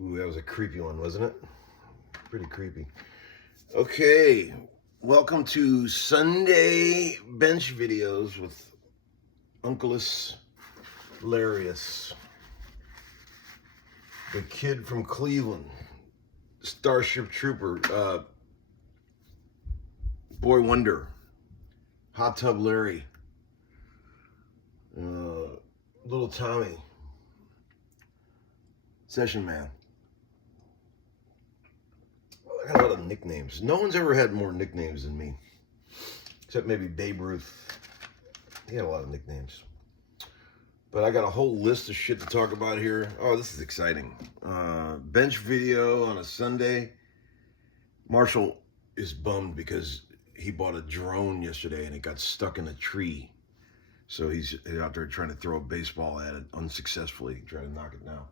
Ooh, that was a creepy one, wasn't it? Pretty creepy. Okay, welcome to Sunday bench videos with Uncleus Larius, the kid from Cleveland, Starship Trooper, Boy Wonder, Hot Tub Larry, Little Tommy, Session Man. I got a lot of nicknames. No one's ever had more nicknames than me, except maybe Babe Ruth. He had a lot of nicknames. But I got a whole list of shit to talk about here. Oh, this is exciting. Bench video on a Sunday. Marshall is bummed because he bought a drone yesterday and it got stuck in a tree. So he's out there trying to throw a baseball at it unsuccessfully, trying to knock it down.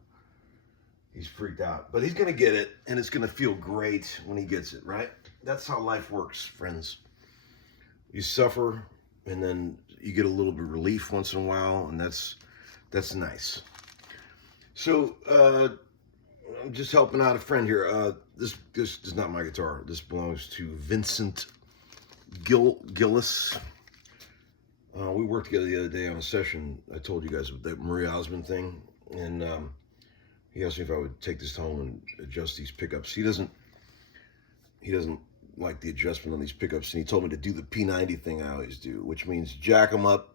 He's freaked out, but he's going to get it, and it's going to feel great when he gets it, right? That's how life works, friends. You suffer, and then you get a little bit of relief once in a while, and that's nice. So I'm just helping out a friend here. This is not my guitar. This belongs to Vincent Gillis. We worked together the other day on a session. I told you guys about the Maria Osmond thing, and he asked me if I would take this home and adjust these pickups. He doesn't like the adjustment on these pickups, and he told me to do the P90 thing I always do, which means jack them up,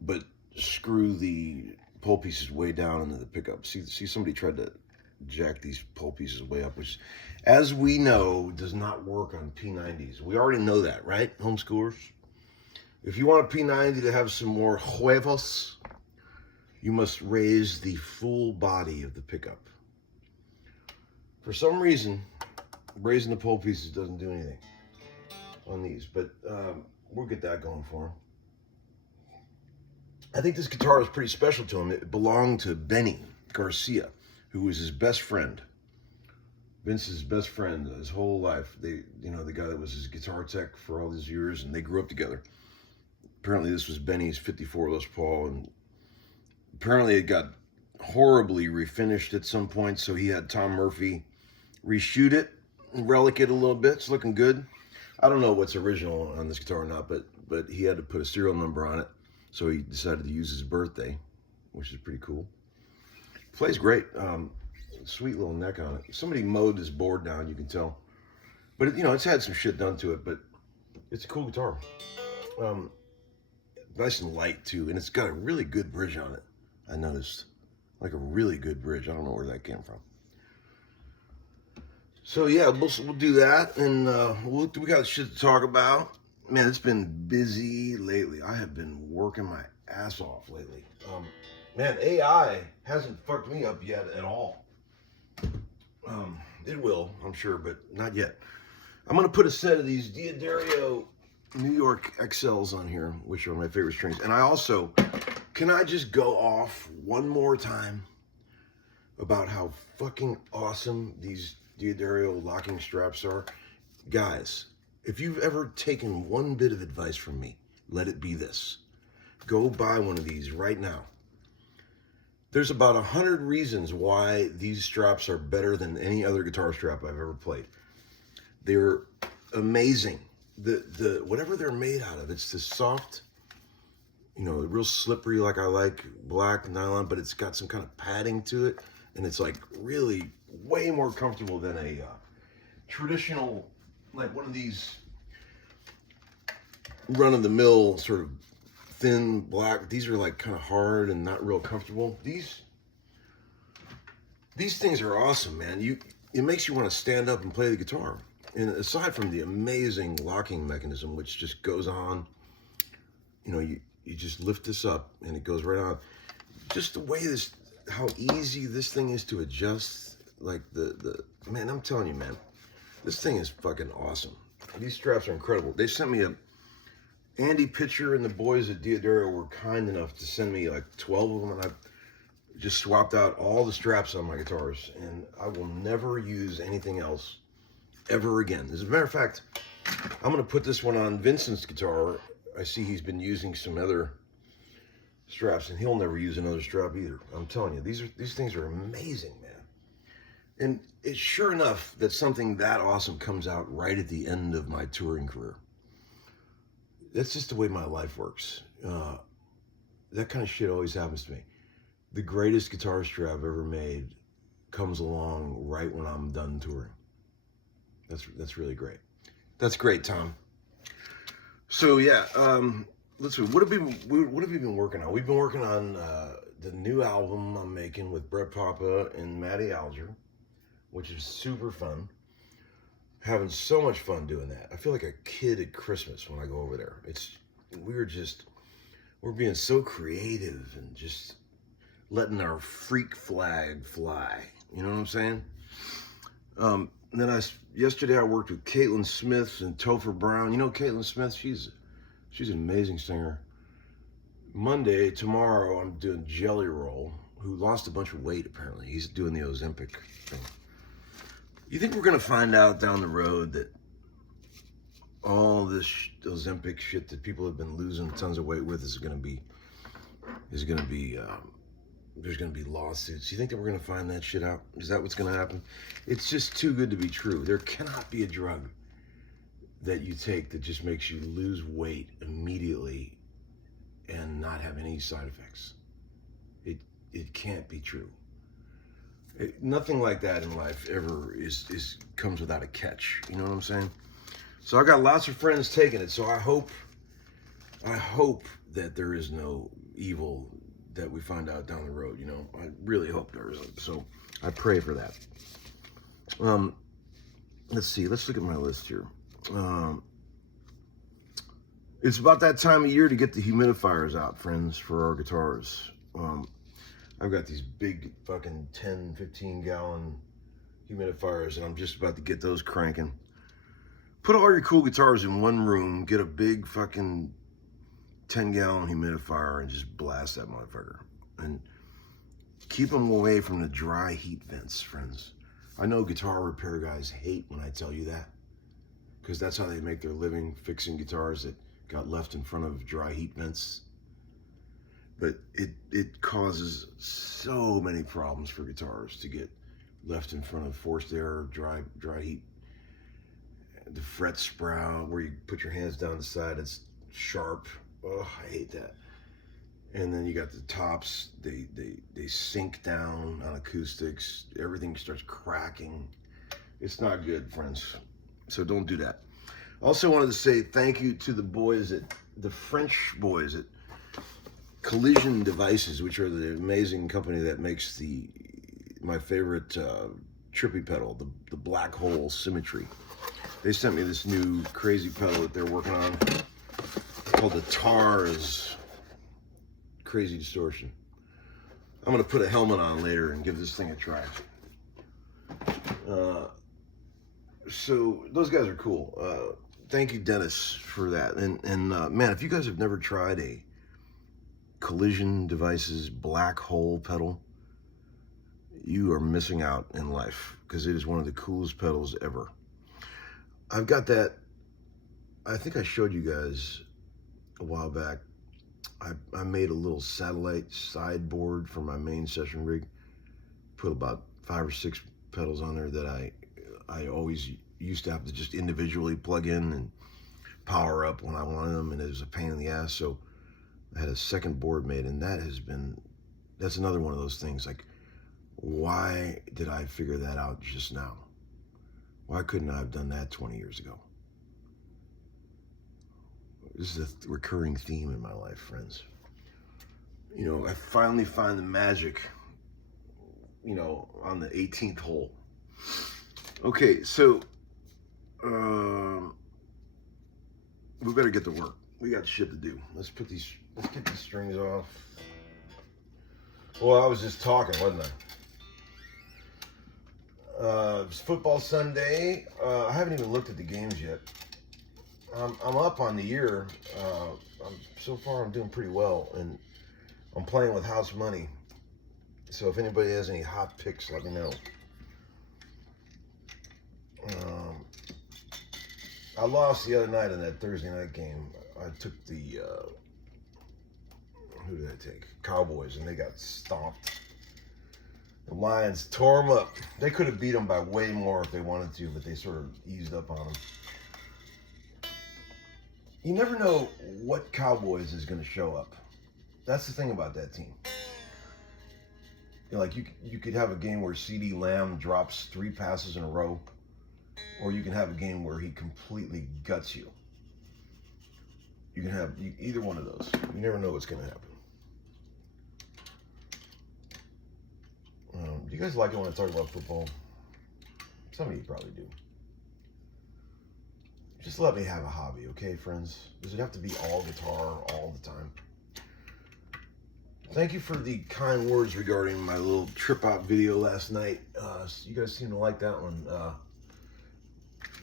but screw the pole pieces way down into the pickup. See, somebody tried to jack these pole pieces way up, which, as we know, does not work on P90s. We already know that, right, homeschoolers? If you want a P90 to have some more huevos, you must raise the full body of the pickup. For some reason, raising the pole pieces doesn't do anything on these, but we'll get that going for him. I think this guitar is pretty special to him. It belonged to Benny Garcia, who was his best friend. Vince's best friend his whole life. The guy that was his guitar tech for all these years, and they grew up together. Apparently this was Benny's 54 Les Paul, and apparently it got horribly refinished at some point, so he had Tom Murphy reshoot it and relic it a little bit. It's looking good. I don't know what's original on this guitar or not, but he had to put a serial number on it, so he decided to use his birthday, which is pretty cool. Plays great. Sweet little neck on it. Somebody mowed this board down, you can tell. But it's had some shit done to it, but it's a cool guitar. Nice and light too, and it's got a really good bridge on it. I noticed, like a really good bridge. I don't know where that came from. So yeah, we'll do that, and we got shit to talk about. Man, it's been busy lately. I have been working my ass off lately. Man, AI hasn't fucked me up yet at all. It will, I'm sure, but not yet. I'm gonna put a set of these Diodario New York XLs on here, which are my favorite strings. And I also, can I just go off one more time about how fucking awesome these Diodario locking straps are? Guys, if you've ever taken one bit of advice from me, let it be this. Go buy one of these right now. There's about 100 reasons why these straps are better than any other guitar strap I've ever played. They're amazing. The whatever they're made out of, it's this soft, real slippery, like I like, black nylon, but it's got some kind of padding to it, and it's like really way more comfortable than a traditional, like one of these run-of-the-mill sort of thin black. These are like kind of hard and not real comfortable. These things are awesome, man. It makes you want to stand up and play the guitar. And aside from the amazing locking mechanism, which just goes on, you just lift this up and it goes right on. Just the way how easy this thing is to adjust, like man, I'm telling you, man, this thing is fucking awesome. These straps are incredible. They sent me Andy Pitcher and the boys at Diodario were kind enough to send me like 12 of them, and I just swapped out all the straps on my guitars, and I will never use anything else ever again. As a matter of fact, I'm going to put this one on Vincent's guitar. I see he's been using some other straps, and he'll never use another strap either. I'm telling you, these things are amazing, man. And it's sure enough that something that awesome comes out right at the end of my touring career. That's just the way my life works. That kind of shit always happens to me. The greatest guitar strap I've ever made comes along right when I'm done touring. That's really great. That's great, Tom. So yeah, let's see. What have you been working on? We've been working on the new album I'm making with Brett Papa and Matty Alger, which is super fun. Having so much fun doing that. I feel like a kid at Christmas when I go over there. We're being so creative and just letting our freak flag fly. You know what I'm saying? And then yesterday I worked with Caitlin Smith and Topher Brown. You know Caitlin Smith? She's an amazing singer. Tomorrow, I'm doing Jelly Roll, who lost a bunch of weight apparently. He's doing the Ozempic thing. You think we're gonna find out down the road that all this Ozempic shit that people have been losing tons of weight with there's gonna be lawsuits? You think that we're gonna find that shit out? Is that what's gonna happen? It's just too good to be true. There cannot be a drug that you take that just makes you lose weight immediately and not have any side effects. It can't be true. Nothing like that in life ever comes without a catch. You know what I'm saying? So I got lots of friends taking it. So I hope that there is no evil that we find out down the road. You know, I really hope there isn't. So I pray for that. Let's see. Let's look at my list here. It's about that time of year to get the humidifiers out, friends, for our guitars. I've got these big fucking 10, 15 gallon humidifiers and I'm just about to get those cranking. Put all your cool guitars in one room, get a big fucking 10 gallon humidifier and just blast that motherfucker. And keep them away from the dry heat vents, friends. I know guitar repair guys hate when I tell you that, because that's how they make their living, fixing guitars that got left in front of dry heat vents. But it causes so many problems for guitars to get left in front of forced air, dry heat. The fret sprout, where you put your hands down the side, it's sharp. Oh, I hate that. And then you got the tops, they sink down on acoustics. Everything starts cracking. It's not good, friends. So don't do that. Also wanted to say thank you to the French boys at Collision Devices, which are the amazing company that makes my favorite trippy pedal, the Black Hole Symmetry. They sent me this new crazy pedal that they're working on. It's called the TARS Crazy Distortion. I'm gonna put a helmet on later and give this thing a try. So those guys are cool. Thank you, Dennis, for that. And man, if you guys have never tried a Collision Devices Black Hole pedal, you are missing out in life, because it is one of the coolest pedals ever. I've got that, I think I showed you guys a while back. I made a little satellite sideboard for my main session rig. Put about 5 or 6 pedals on there that I always used to have to just individually plug in and power up when I wanted them, and it was a pain in the ass. So I had a second board made, and that's another one of those things, like, why did I figure that out just now? Why couldn't I have done that 20 years ago? This is a recurring theme in my life, friends. You know, I finally find the magic, you know, on the 18th hole. Okay, so we better get to work. We got shit to do. Let's get these strings off. Well, I was just talking, wasn't I? It's football Sunday. I haven't even looked at the games yet. I'm up on the year. So far I'm doing pretty well, and I'm playing with house money. So if anybody has any hot picks, let me know. I lost the other night in that Thursday night game. I took who did I take? Cowboys, and they got stomped. The Lions tore them up. They could have beat them by way more if they wanted to, but they sort of eased up on them. You never know what Cowboys is going to show up. That's the thing about that team. You know, like you could have a game where CeeDee Lamb drops 3 passes in a row, or you can have a game where he completely guts you. You can have either one of those. You never know what's going to happen. Do you guys like it when I talk about football? Some of you probably do. Just let me have a hobby, okay, friends? Does it have to be all guitar all the time? Thank you for the kind words regarding my little trip out video last night. You guys seem to like that one.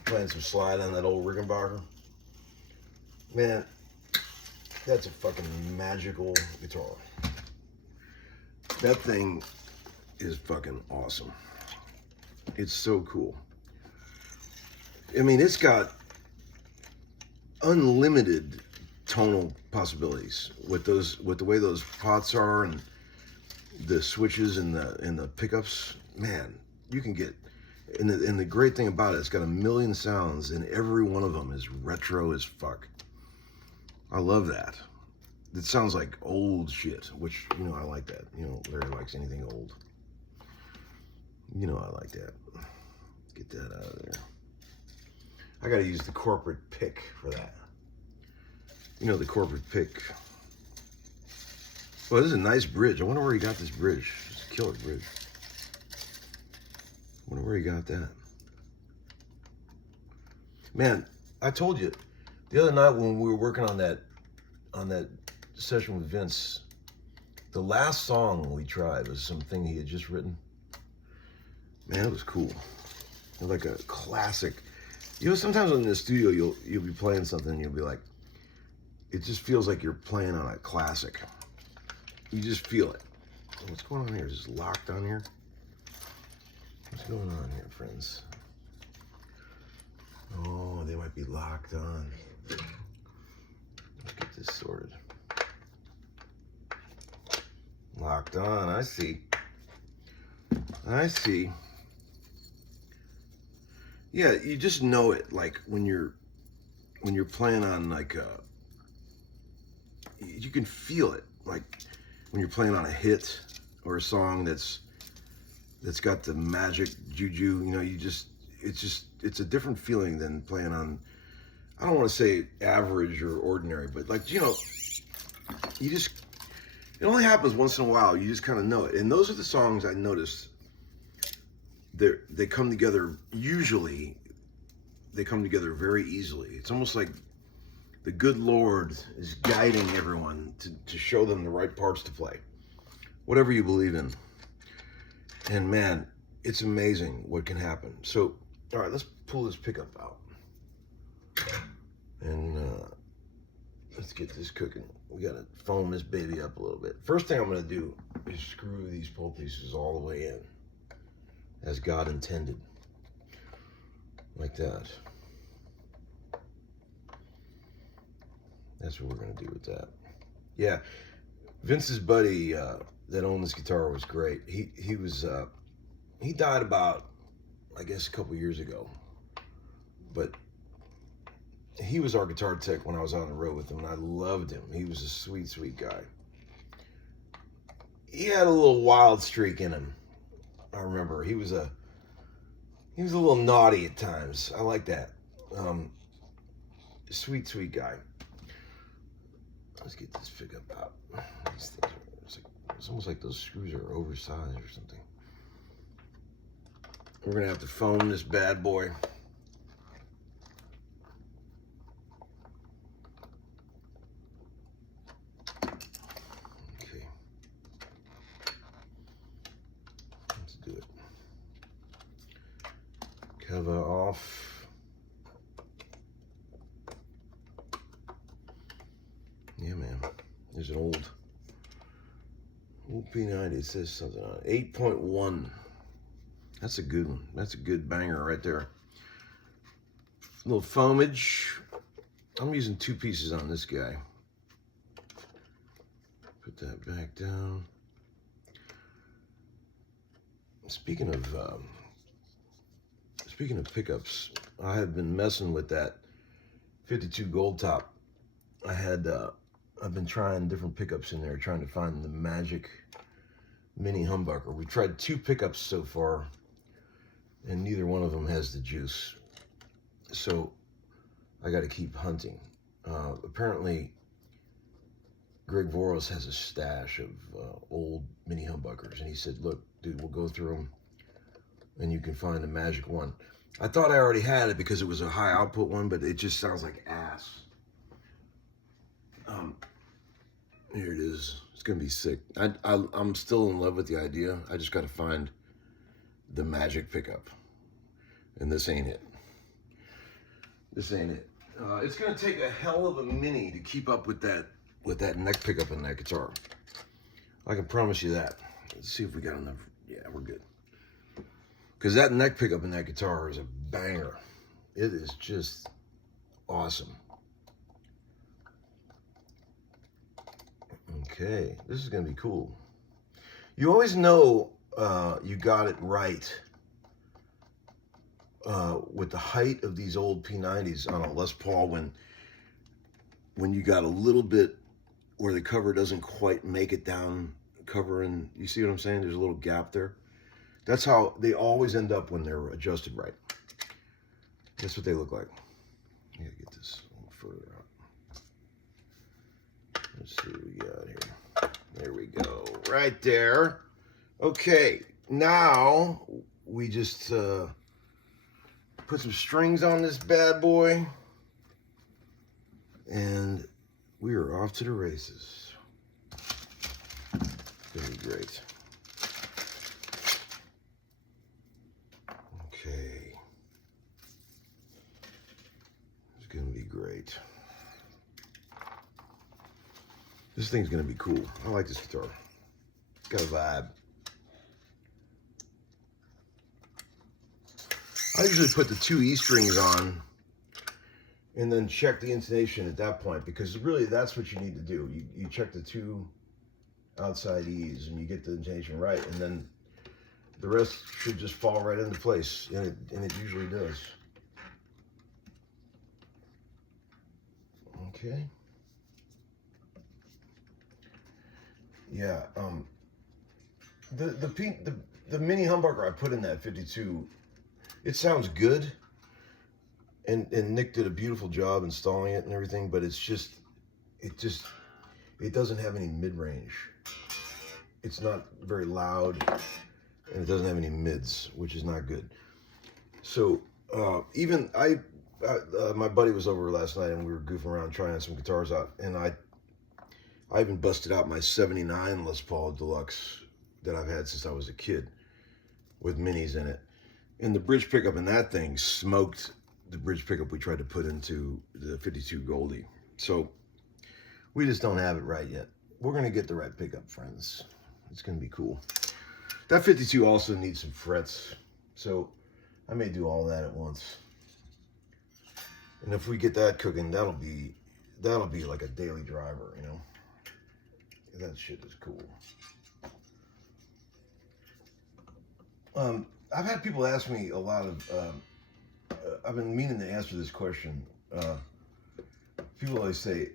Playing some slide on that old Rickenbacker. Man, that's a fucking magical guitar. That thing is fucking awesome. It's so cool. I mean, it's got unlimited tonal possibilities with the way those pots are and the switches and the pickups. Man, you can get, and the great thing about it, it's got a million sounds and every one of them is retro as fuck. I love that. It sounds like old shit, which, you know, I like that. You know, Larry likes anything old. You know, I like that. Get that out of there. I gotta use the corporate pick for that. You know, the corporate pick. Well, this is a nice bridge. I wonder where he got this bridge. It's a killer bridge. I wonder where he got that. Man, I told you the other night when we were working on that session with Vince, the last song we tried was something he had just written. Man, it was cool. It was like a classic. You know, sometimes in the studio you'll be playing something and you'll be like, it just feels like you're playing on a classic. You just feel it. What's going on here? Is this locked on here? What's going on here, friends? Oh, they might be locked on. Let's get this sorted. Locked on, I see. I see. Yeah, you just know it, like when you're playing on like you can feel it, like when you're playing on a hit or a song that's got the magic juju. You know, it's a different feeling than playing on, I don't want to say average or ordinary, but like, you know, it only happens once in a while. You just kind of know it. And those are the songs I noticed. They come together, usually they come together very easily. It's almost like the good Lord is guiding everyone to show them the right parts to play, whatever you believe in. And man, it's amazing what can happen. So, all right, let's pull this pickup out. And let's get this cooking. We gotta foam this baby up a little bit. First thing I'm gonna do is screw these pull pieces all the way in, as God intended, like that. That's what we're gonna do with that. Yeah, Vince's buddy that owned this guitar was great. He died about, I guess, a couple years ago, but he was our guitar tech when I was on the road with him, and I loved him. He was a sweet, sweet guy. He had a little wild streak in him. I remember he was a little naughty at times. I like that. Sweet, sweet guy. Let's get this pickup out. These things it's almost like those screws are oversized or something. We're gonna have to foam this bad boy. Okay. Let's do it. Cover off. Yeah, man. There's an old P90. It says something on it. 8.1. That's a good one. That's a good banger right there. A little foamage. I'm using 2 pieces on this guy. Put that back down. Speaking of pickups, I have been messing with that 52 gold top. I've been trying different pickups in there, trying to find the magic mini humbucker. We've tried 2 pickups so far, and neither one of them has the juice. So I got to keep hunting. Apparently, Greg Voros has a stash of old mini humbuckers, and he said, "Look, dude, we'll go through them, and you can find the magic one." I thought I already had it because it was a high output one, but it just sounds like ass. Here it is. It's gonna be sick. I'm still in love with the idea. I just got to find the magic pickup, and this ain't it. This ain't it. It's gonna take a hell of a mini to keep up with that neck pickup in that guitar. I can promise you that. Let's see if we got enough. Yeah, we're good. Because that neck pickup in that guitar is a banger. It is just awesome. Okay, this is gonna be cool. You always know you got it right with the height of these old P90s on a Les Paul when you got a little bit where the cover doesn't quite make it down covering. You see what I'm saying? There's a little gap there. That's how they always end up when they're adjusted right. That's what they look like. I gotta get this a little further out. Let's see what we got here. There we go. Right there. Okay, now we just put some strings on this bad boy, and we are off to the races. It's gonna be great. Okay. It's gonna be great. This thing's gonna be cool. I like this guitar. It's got a vibe. I usually put the 2 E strings on and then check the intonation at that point, because really that's what you need to do. You check the 2 outside E's and you get the intonation right, and then the rest should just fall right into place, and it usually does. Okay. Yeah, the mini humbucker I put in that 52, it sounds good, and Nick did a beautiful job installing it and everything, but it doesn't have any mid-range. It's not very loud, and it doesn't have any mids, which is not good. So even my buddy was over last night, and we were goofing around trying some guitars out, and I even busted out my 79 Les Paul Deluxe that I've had since I was a kid with minis in it. And the bridge pickup in that thing smoked the bridge pickup we tried to put into the 52 Goldie. So we just don't have it right yet. We're going to get the right pickup, friends. It's going to be cool. That 52 also needs some frets, so I may do all that at once. And if we get that cooking, that'll be like a daily driver, you know. That shit is cool. I've had people ask me a lot of, I've been meaning to answer this question. People always say,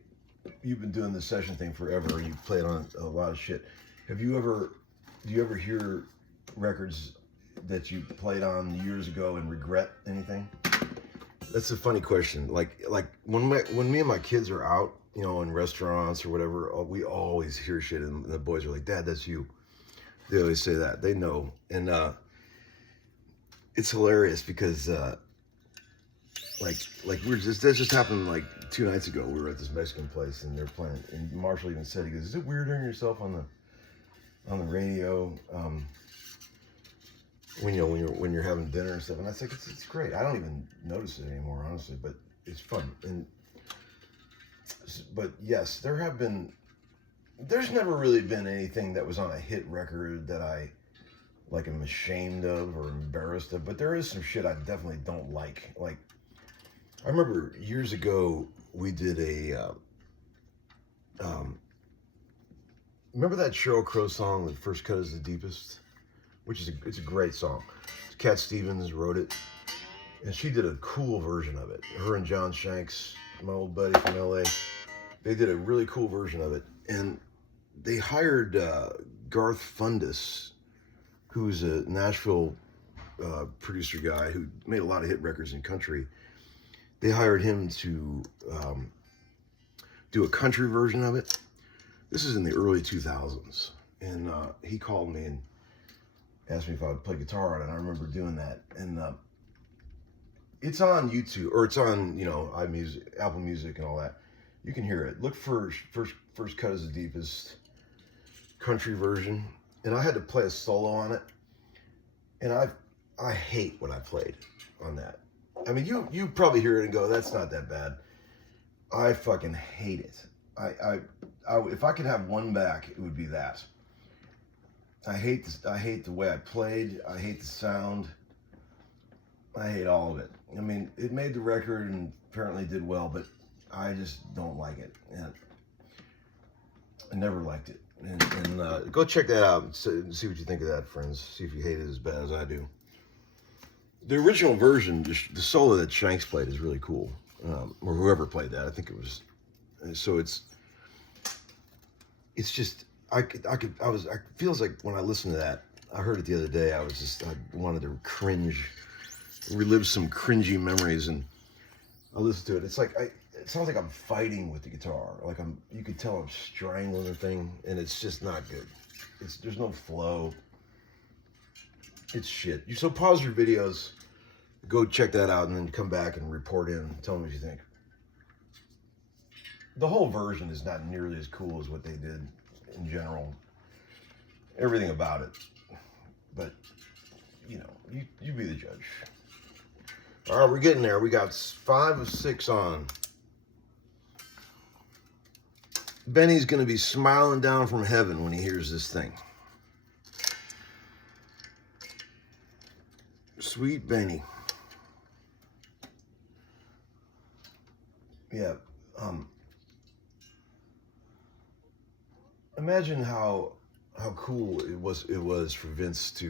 you've been doing this session thing forever, you've played on a lot of shit. Do you ever hear records that you played on years ago and regret anything? That's a funny question. Like when me and my kids are out, you know, in restaurants or whatever, we always hear shit, and the boys are like, "Dad, that's you." They always say that. They know, and it's hilarious because like that just happened like 2 nights ago. We were at this Mexican place and they're playing, and Marshall even said, he goes, "Is it weird hearing yourself on the radio when you're having dinner and stuff?" And I was like, it's great. I don't even notice it anymore, honestly, but it's fun. But yes, there's never really been anything that was on a hit record that I am ashamed of or embarrassed of, but there is some shit I definitely don't like. Like, I remember years ago we did a remember that Sheryl Crow song, "The First Cut Is the Deepest"? which is it's a great song. Cat Stevens wrote it, and she did a cool version of it. Her and John Shanks, my old buddy from LA, they did a really cool version of it, and they hired Garth Fundus, who's a Nashville producer guy who made a lot of hit records in country. They hired him to do a country version of it. This is in the early 2000s, and he called me and asked me if I would play guitar on it. And I remember doing that, and it's on YouTube, or it's on, you know, iMusic, Apple Music, and all that. You can hear it. Look for First Cut is the Deepest country version, and I had to play a solo on it, and I hate what I played on that. I mean, you probably hear it and go, that's not that bad. I fucking hate it. I if I could have one back, it would be that. I hate the way I played. I hate the sound. I hate all of it. I mean, it made the record and apparently did well, but I just don't like it. And I never liked it. And go check that out and see what you think of that, friends. See if you hate it as bad as I do. The original version, the solo that Shanks played, is really cool. Or whoever played that, I think it was. So it's just, it feels like when I listen to that, I heard it the other day, I wanted to relive some cringy memories, and I listened to it. It's like, it sounds like I'm fighting with the guitar. Like you could tell I'm strangling the thing, and it's just not good. There's no flow. It's shit. So pause your videos, go check that out, and then come back and report in and tell me what you think. The whole version is not nearly as cool as what they did in general. Everything about it. But, you know, you be the judge. All right, we're getting there. We got 5 of 6 on. Benny's going to be smiling down from heaven when he hears this thing. Sweet Benny. Yeah. Imagine how cool it was for Vince to,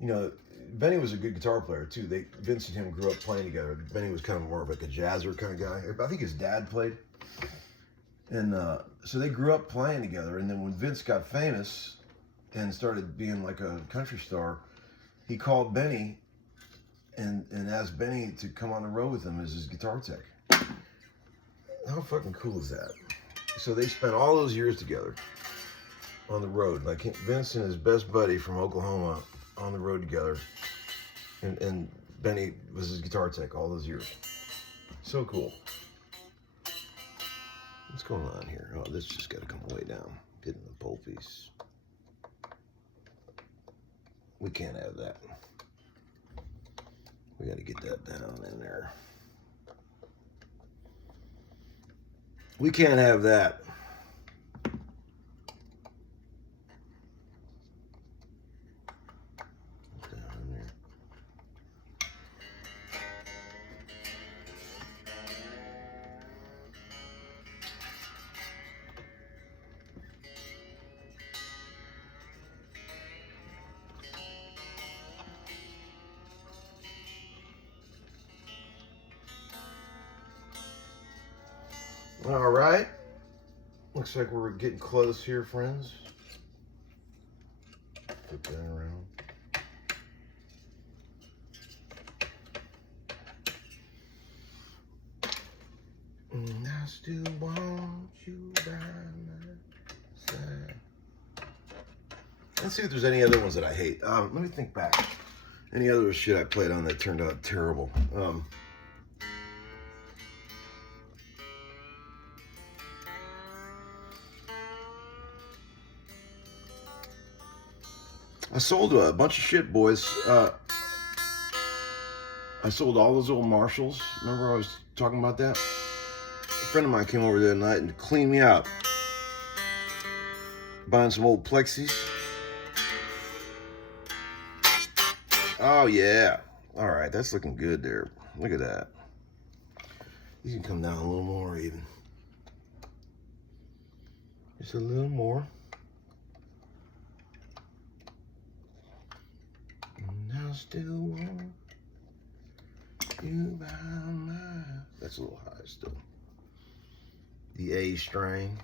you know, Benny was a good guitar player too. Vince and him grew up playing together. Benny was kind of more of like a jazzer kind of guy. I think his dad played, and so they grew up playing together. And then when Vince got famous and started being like a country star, he called Benny and asked Benny to come on the road with him as his guitar tech. How fucking cool is that? So they spent all those years together on the road, like Vince and his best buddy from Oklahoma on the road together, and Benny was his guitar tech all those years. So cool. What's going on here? Oh, this just got to come way down. Getting the pole piece. We can't have that. We got to get that down in there. We can't have that. Down there. All right. Looks like we're getting close here, friends. Flip that around. I still want you by my side. Let's see if there's any other ones that I hate. Let me think back. Any other shit I played on that turned out terrible. I sold a bunch of shit, boys. I sold all those old Marshalls. Remember I was talking about that? A friend of mine came over the other night and cleaned me out. Buying some old Plexis. Oh, yeah. All right, that's looking good there. Look at that. You can come down a little more even. Just a little more. still want you by my... That's a little high still. The A string.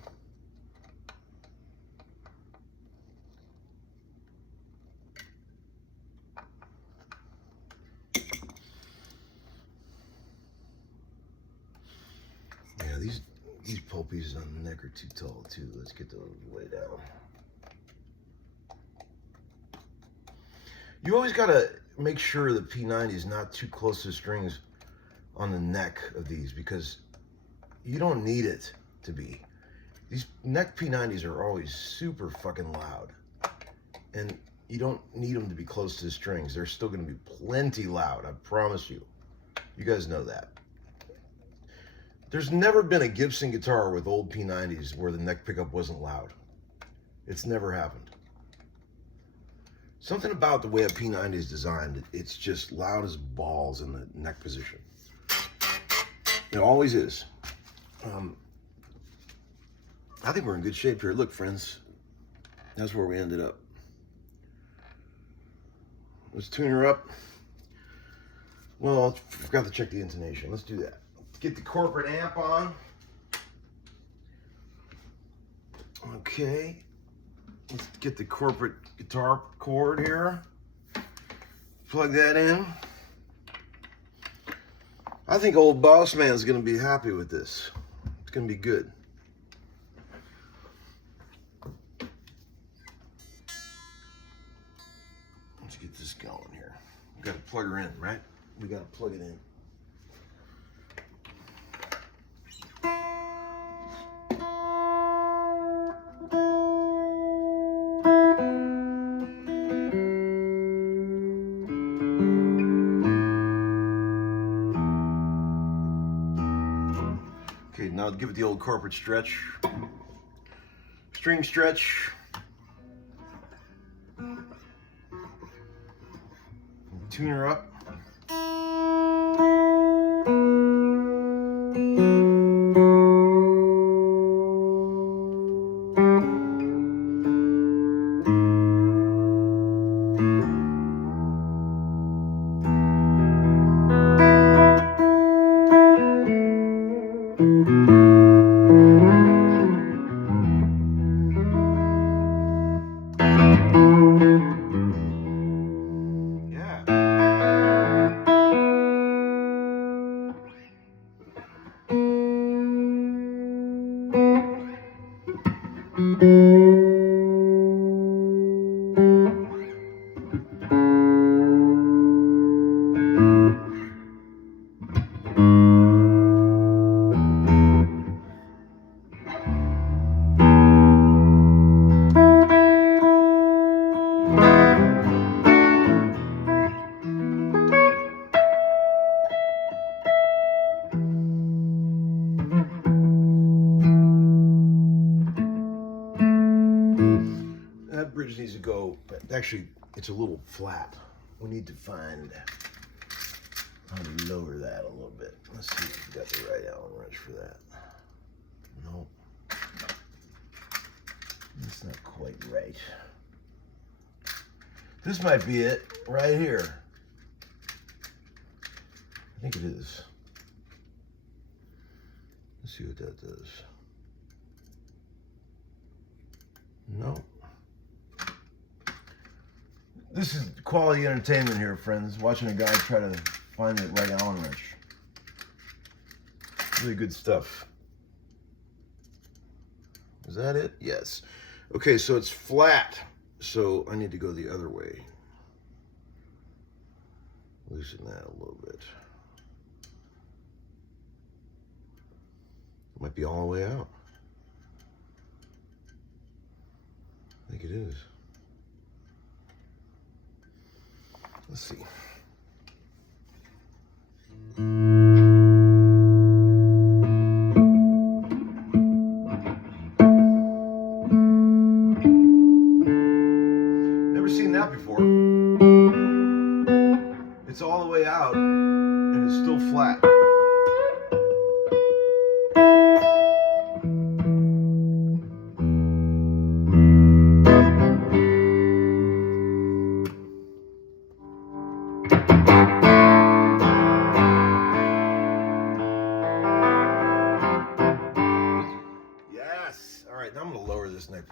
Yeah, these pull pieces on the neck are too tall too. Let's get those way down. You always gotta make sure the P90 is not too close to the strings on the neck of these, because you don't need it to be. These neck P90s are always super fucking loud, and you don't need them to be close to the strings. They're still gonna be plenty loud, I promise you. You guys know that. There's never been a Gibson guitar with old P90s where the neck pickup wasn't loud. It's never happened. Something about the way a P90 is designed, it's just loud as balls in the neck position. It always is. I think we're in good shape here. Look, friends, that's where we ended up. Let's tune her up. Well, I forgot to check the intonation. Let's do that. Let's get the corporate amp on. Okay. Let's get the corporate guitar cord here. Plug that in. I think old Boss Man's gonna be happy with this. It's gonna be good. Let's get this going here. We gotta plug her in, right? We gotta plug it in. Okay, now give it the old corporate stretch. String stretch. Tune her up. That bridge needs to go, but actually it's a little flat. We need to find how to lower that a little bit. Let's see if we got the right Allen wrench for that. No, that's not quite right. This might be it right here. I think it is. Let's see what that does. No. This is quality entertainment here, friends. Watching a guy try to find the right Allen wrench. Really good stuff. Is that it? Yes. Okay, so it's flat. So I need to go the other way. Loosen that a little bit. It might be all the way out. I think it is. Let's see. Never seen that before. It's all the way out and it's still flat.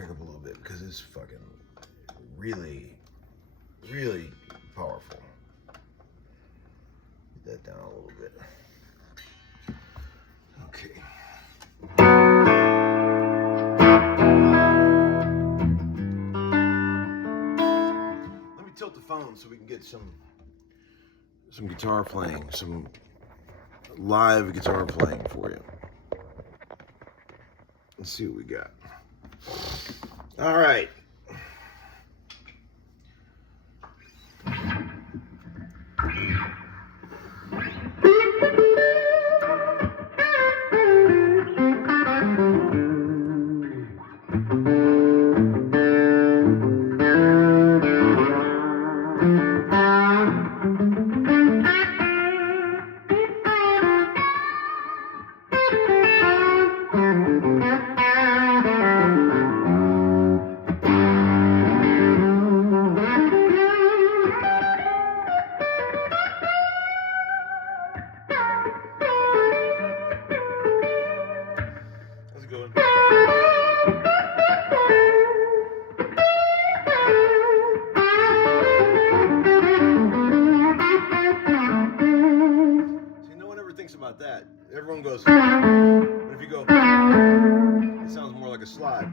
crank up a little bit because it's fucking really, really powerful. Get that down a little bit. Okay. Let me tilt the phone so we can get some guitar playing, some live guitar playing for you. Let's see what we got. All right. About that. Everyone goes, but if you go, it sounds more like a slide.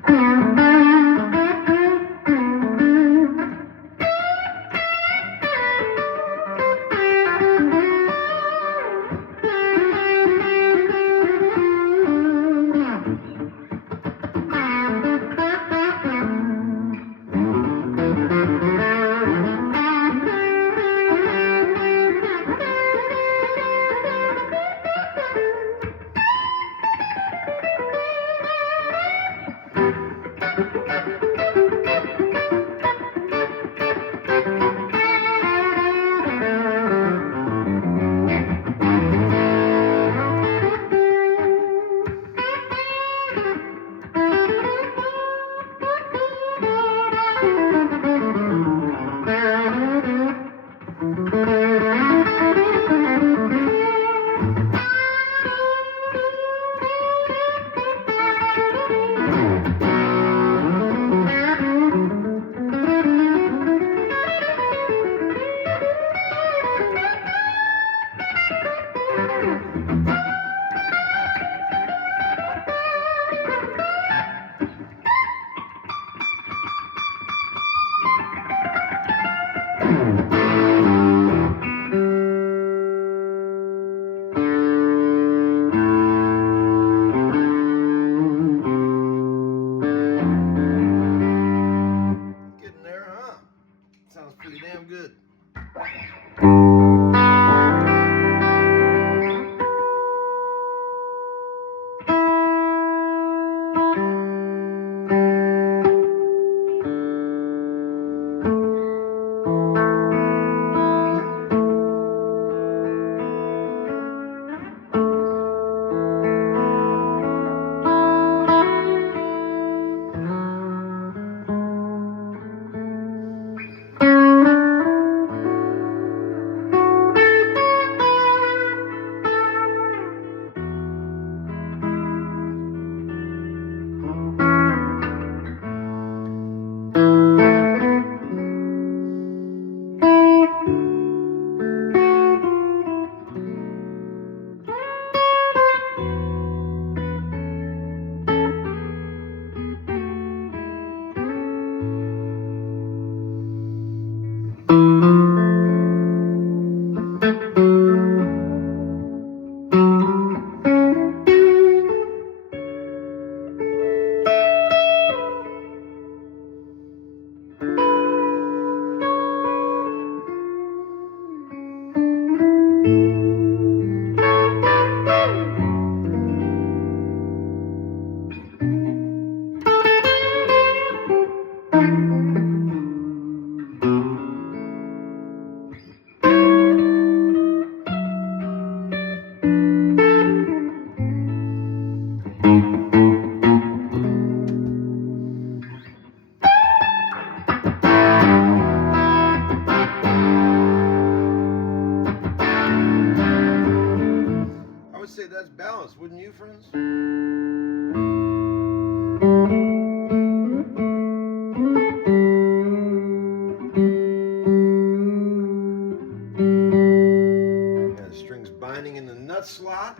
that slot.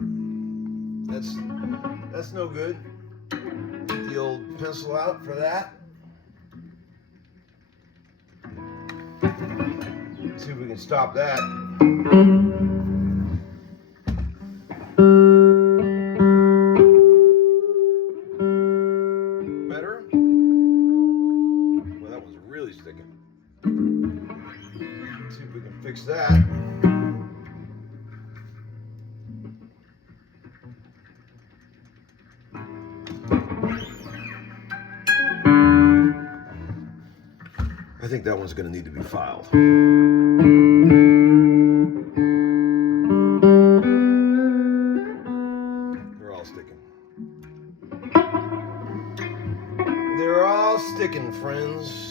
That's no good. Get the old pencil out for that. See if we can stop that. Better? Well, that was really sticking. Let's see if we can fix that. I think that one's going to need to be filed. They're all sticking. They're all sticking, friends.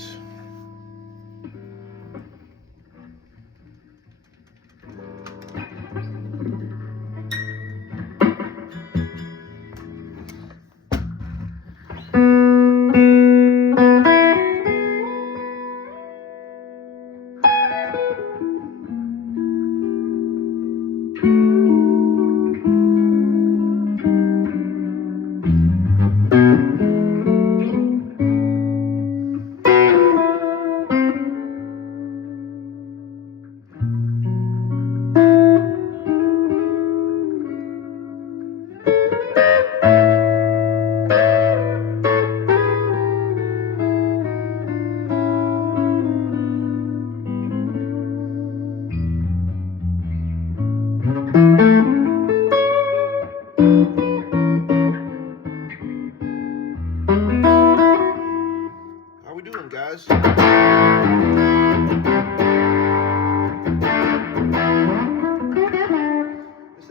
How we doing, guys? This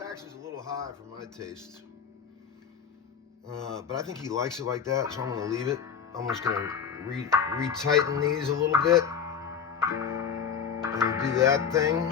action's a little high for my taste. But I think he likes it like that, so I'm going to leave it. I'm just going to re-tighten these a little bit and do that thing.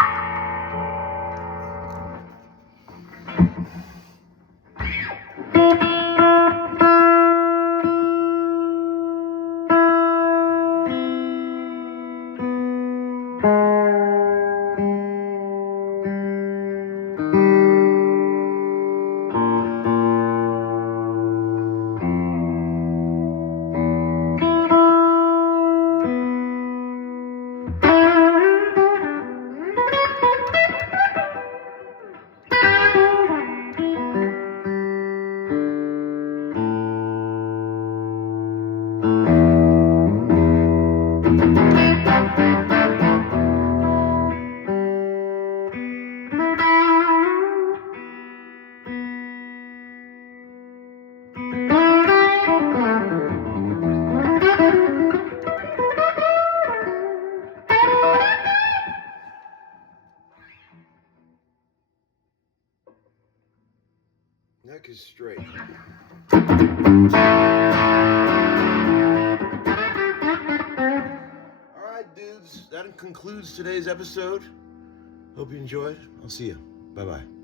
Neck is straight. All right, dudes, that concludes today's episode. Hope you enjoyed. I'll see you. Bye-bye.